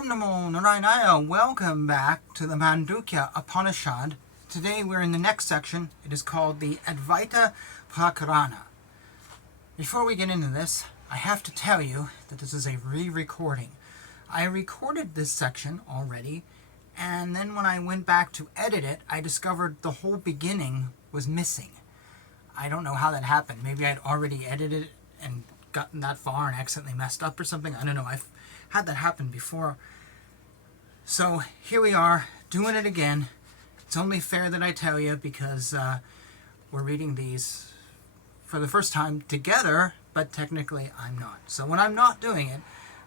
Om Namo Narayana. Welcome back to the Mandukya Upanishad. Today we're in the next section. It is called the Advaita Prakarana. Before we get into this, I have to tell you that this is a re-recording. I recorded this section already, and then when I went back to edit it, I discovered the whole beginning was missing. I don't know how that happened. Maybe I'd already edited it and gotten that far and accidentally messed up or something. I don't know. I've had that happen before. So here we are, doing it again. It's only fair that I tell you because we're reading these for the first time together, but technically I'm not. So when I'm not doing it,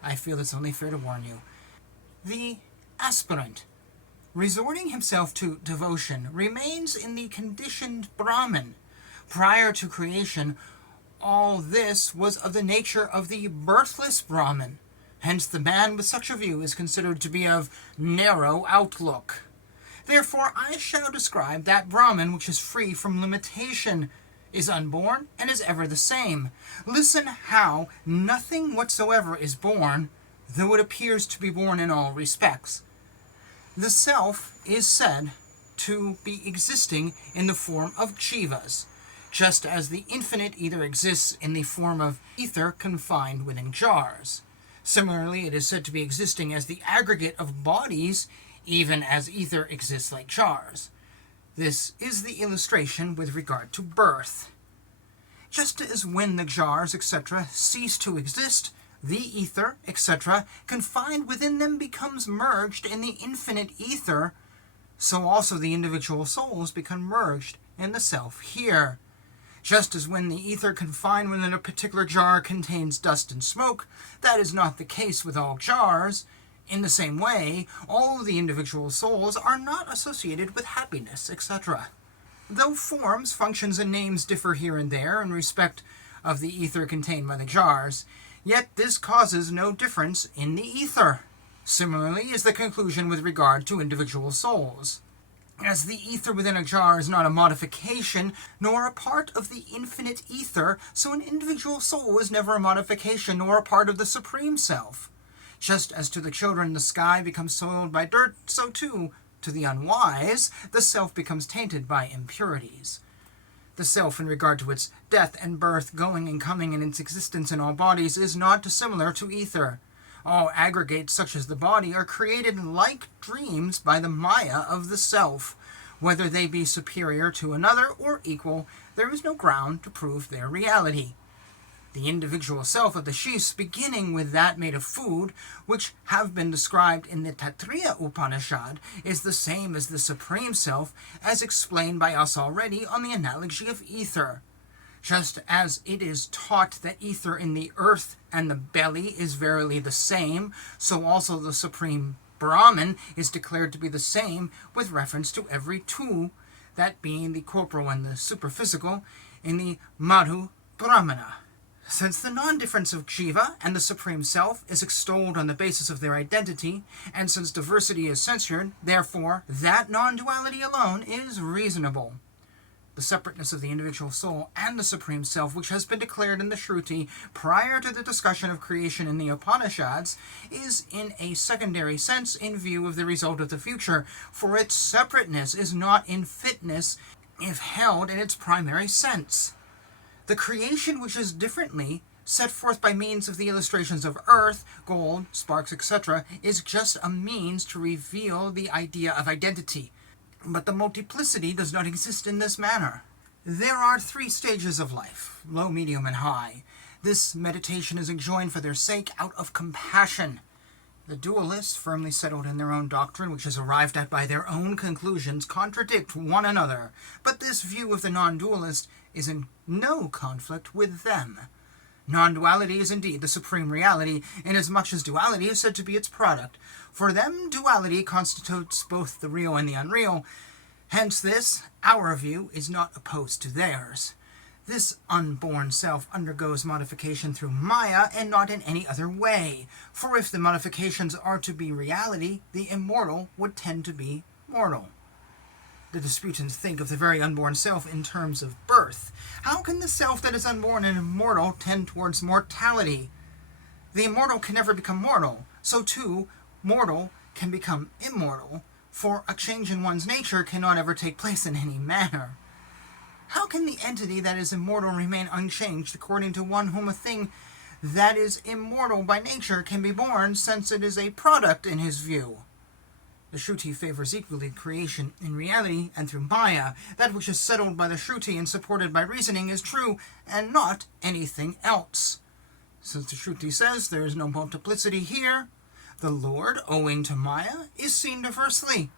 I feel it's only fair to warn you. The aspirant, resorting himself to devotion, remains in the conditioned Brahman. Prior to creation, all this was of the nature of the birthless Brahman. Hence the man with such a view is considered to be of narrow outlook. Therefore I shall describe that Brahman which is free from limitation, is unborn, and is ever the same. Listen how nothing whatsoever is born, though it appears to be born in all respects. The self is said to be existing in the form of jivas, just as the infinite either exists in the form of ether confined within jars. Similarly, it is said to be existing as the aggregate of bodies, even as ether exists like jars. This is the illustration with regard to birth. Just as when the jars, etc., cease to exist, the ether, etc., confined within them becomes merged in the infinite ether, so also the individual souls become merged in the self here. Just as when the ether confined within a particular jar contains dust and smoke, that is not the case with all jars. In the same way, all of the individual souls are not associated with happiness, etc. Though forms, functions, and names differ here and there in respect of the ether contained by the jars, yet this causes no difference in the ether. Similarly is the conclusion with regard to individual souls. As the ether within a jar is not a modification, nor a part of the infinite ether, so an individual soul is never a modification, nor a part of the Supreme Self. Just as to the children the sky becomes soiled by dirt, so too, to the unwise, the self becomes tainted by impurities. The self, in regard to its death and birth, going and coming, and its existence in all bodies, is not dissimilar to ether. All aggregates, such as the body, are created like dreams by the Maya of the self. Whether they be superior to another or equal, there is no ground to prove their reality. The individual self of the sheaths, beginning with that made of food, which have been described in the Taittiriya Upanishad, is the same as the Supreme Self, as explained by us already on the analogy of ether. Just as it is taught that ether in the earth and the belly is verily the same, so also the Supreme Brahman is declared to be the same with reference to every two, that being the corporal and the superphysical, in the Madhu Brahmana. Since the non-difference of Jiva and the Supreme Self is extolled on the basis of their identity, and since diversity is censured, therefore that non-duality alone is reasonable. The separateness of the individual soul and the Supreme Self, which has been declared in the Shruti prior to the discussion of creation in the Upanishads, is in a secondary sense in view of the result of the future, for its separateness is not in fitness if held in its primary sense. The creation which is differently set forth by means of the illustrations of earth, gold, sparks, etc., is just a means to reveal the idea of identity. But the multiplicity does not exist in this manner. There are three stages of life, low, medium, and high. This meditation is enjoined for their sake out of compassion. The dualists, firmly settled in their own doctrine, which is arrived at by their own conclusions, contradict one another, but this view of the non-dualist is in no conflict with them. Non-duality is indeed the supreme reality, inasmuch as duality is said to be its product. For them, duality constitutes both the real and the unreal. Hence this, our view, is not opposed to theirs. This unborn self undergoes modification through Maya and not in any other way. For if the modifications are to be reality, the immortal would tend to be mortal. The disputants think of the very unborn self in terms of birth. How can the self that is unborn and immortal tend towards mortality? The immortal can never become mortal. So too, mortal can become immortal, for a change in one's nature cannot ever take place in any manner. How can the entity that is immortal remain unchanged according to one whom a thing that is immortal by nature can be born, since it is a product in his view? The Shruti favors equally creation in reality and through Maya. That which is settled by the Shruti and supported by reasoning is true, and not anything else. Since the Shruti says there is no multiplicity here, the Lord, owing to Maya, is seen diversely,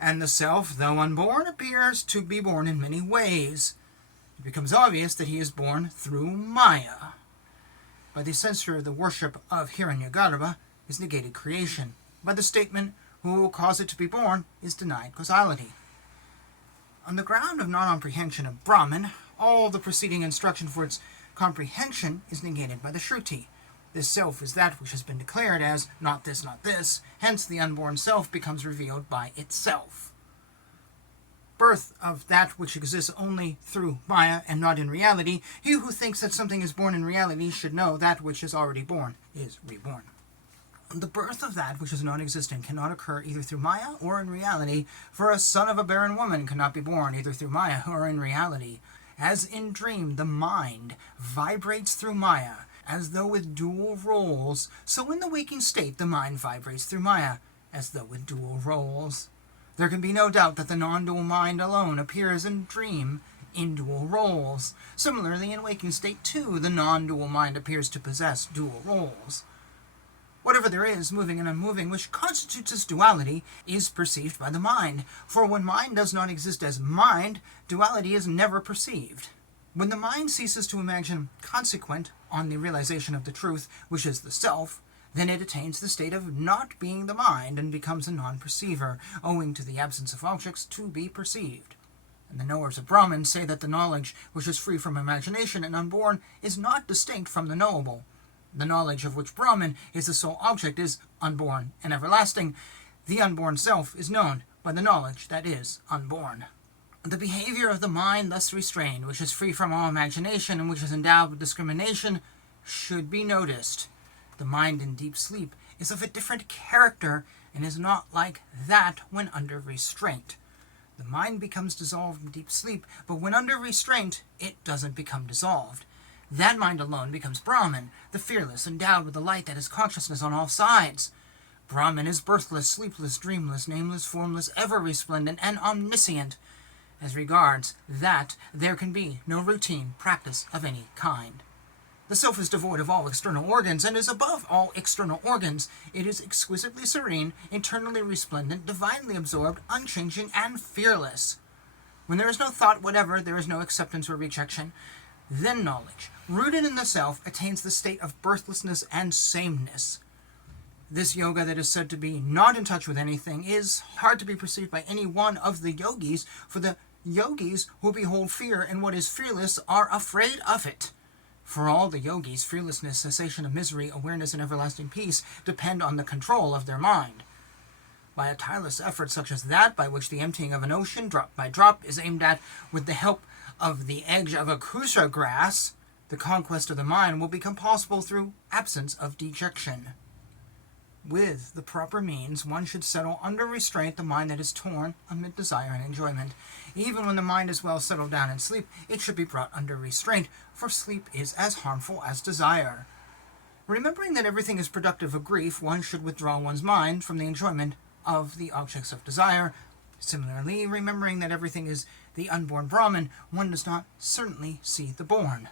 and the self, though unborn, appears to be born in many ways. It becomes obvious that he is born through Maya. By the censure of the worship of Hiranyagarbha is negated creation. By the statement, who will cause it to be born, is denied causality. On the ground of non-comprehension of Brahman, all the preceding instruction for its comprehension is negated by the Shruti. This self is that which has been declared as not this, hence the unborn self becomes revealed by itself. Birth of that which exists only through Maya and not in reality, he who thinks that something is born in reality should know that which is already born is reborn. The birth of that which is non-existent cannot occur either through Maya or in reality, for a son of a barren woman cannot be born either through Maya or in reality. As in dream the mind vibrates through Maya, as though with dual roles, so in the waking state the mind vibrates through Maya, as though with dual roles. There can be no doubt that the non-dual mind alone appears in dream in dual roles. Similarly, in waking state too, the non-dual mind appears to possess dual roles. Whatever there is, moving and unmoving, which constitutes its duality, is perceived by the mind. For when mind does not exist as mind, duality is never perceived. When the mind ceases to imagine consequent on the realization of the truth, which is the self, then it attains the state of not being the mind and becomes a non-perceiver, owing to the absence of objects to be perceived. And the knowers of Brahman say that the knowledge which is free from imagination and unborn is not distinct from the knowable. The knowledge of which Brahman is the sole object is unborn and everlasting. The unborn self is known by the knowledge that is unborn. The behavior of the mind thus restrained, which is free from all imagination and which is endowed with discrimination, should be noticed. The mind in deep sleep is of a different character and is not like that when under restraint. The mind becomes dissolved in deep sleep, but when under restraint, it doesn't become dissolved. That mind alone becomes Brahman, the fearless, endowed with the light that is consciousness on all sides. Brahman is birthless, sleepless, dreamless, nameless, formless, ever resplendent, and omniscient. As regards that, there can be no routine practice of any kind. The self is devoid of all external organs and is above all external organs. It is exquisitely serene, eternally resplendent, divinely absorbed, unchanging, and fearless. When there is no thought whatever, there is no acceptance or rejection. Then knowledge, rooted in the self, attains the state of birthlessness and sameness. This yoga that is said to be not in touch with anything is hard to be perceived by any one of the yogis, for the yogis who behold fear in what is fearless are afraid of it. For all the yogis, fearlessness, cessation of misery, awareness, and everlasting peace depend on the control of their mind. By a tireless effort such as that by which the emptying of an ocean, drop by drop, is aimed at with the help of the edge of a kusha grass, the conquest of the mind will become possible through absence of dejection. With the proper means, one should settle under restraint the mind that is torn amid desire and enjoyment. Even when the mind is well settled down in sleep, it should be brought under restraint, for sleep is as harmful as desire. Remembering that everything is productive of grief, one should withdraw one's mind from the enjoyment of the objects of desire. Similarly, remembering that everything is the unborn Brahman, one does not certainly see the born.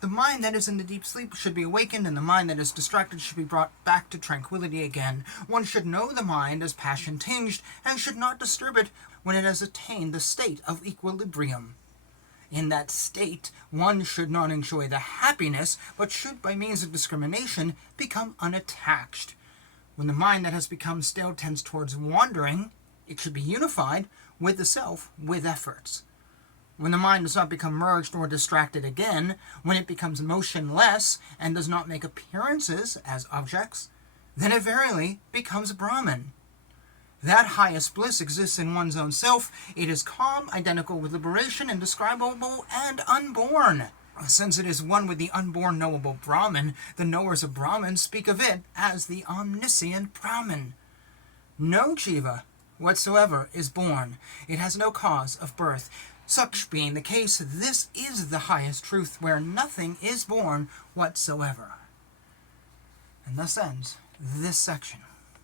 The mind that is in the deep sleep should be awakened, and the mind that is distracted should be brought back to tranquility again. One should know the mind as passion-tinged, and should not disturb it when it has attained the state of equilibrium. In that state, one should not enjoy the happiness, but should, by means of discrimination, become unattached. When the mind that has become stale tends towards wandering, it should be unified with the self with efforts. When the mind does not become merged or distracted again, when it becomes motionless and does not make appearances as objects, then it verily becomes Brahman. That highest bliss exists in one's own self. It is calm, identical with liberation, indescribable, and unborn. Since it is one with the unborn knowable Brahman, the knowers of Brahman speak of it as the omniscient Brahman. No Jiva whatsoever is born. It has no cause of birth. Such being the case, this is the highest truth, where nothing is born whatsoever. And thus ends this section.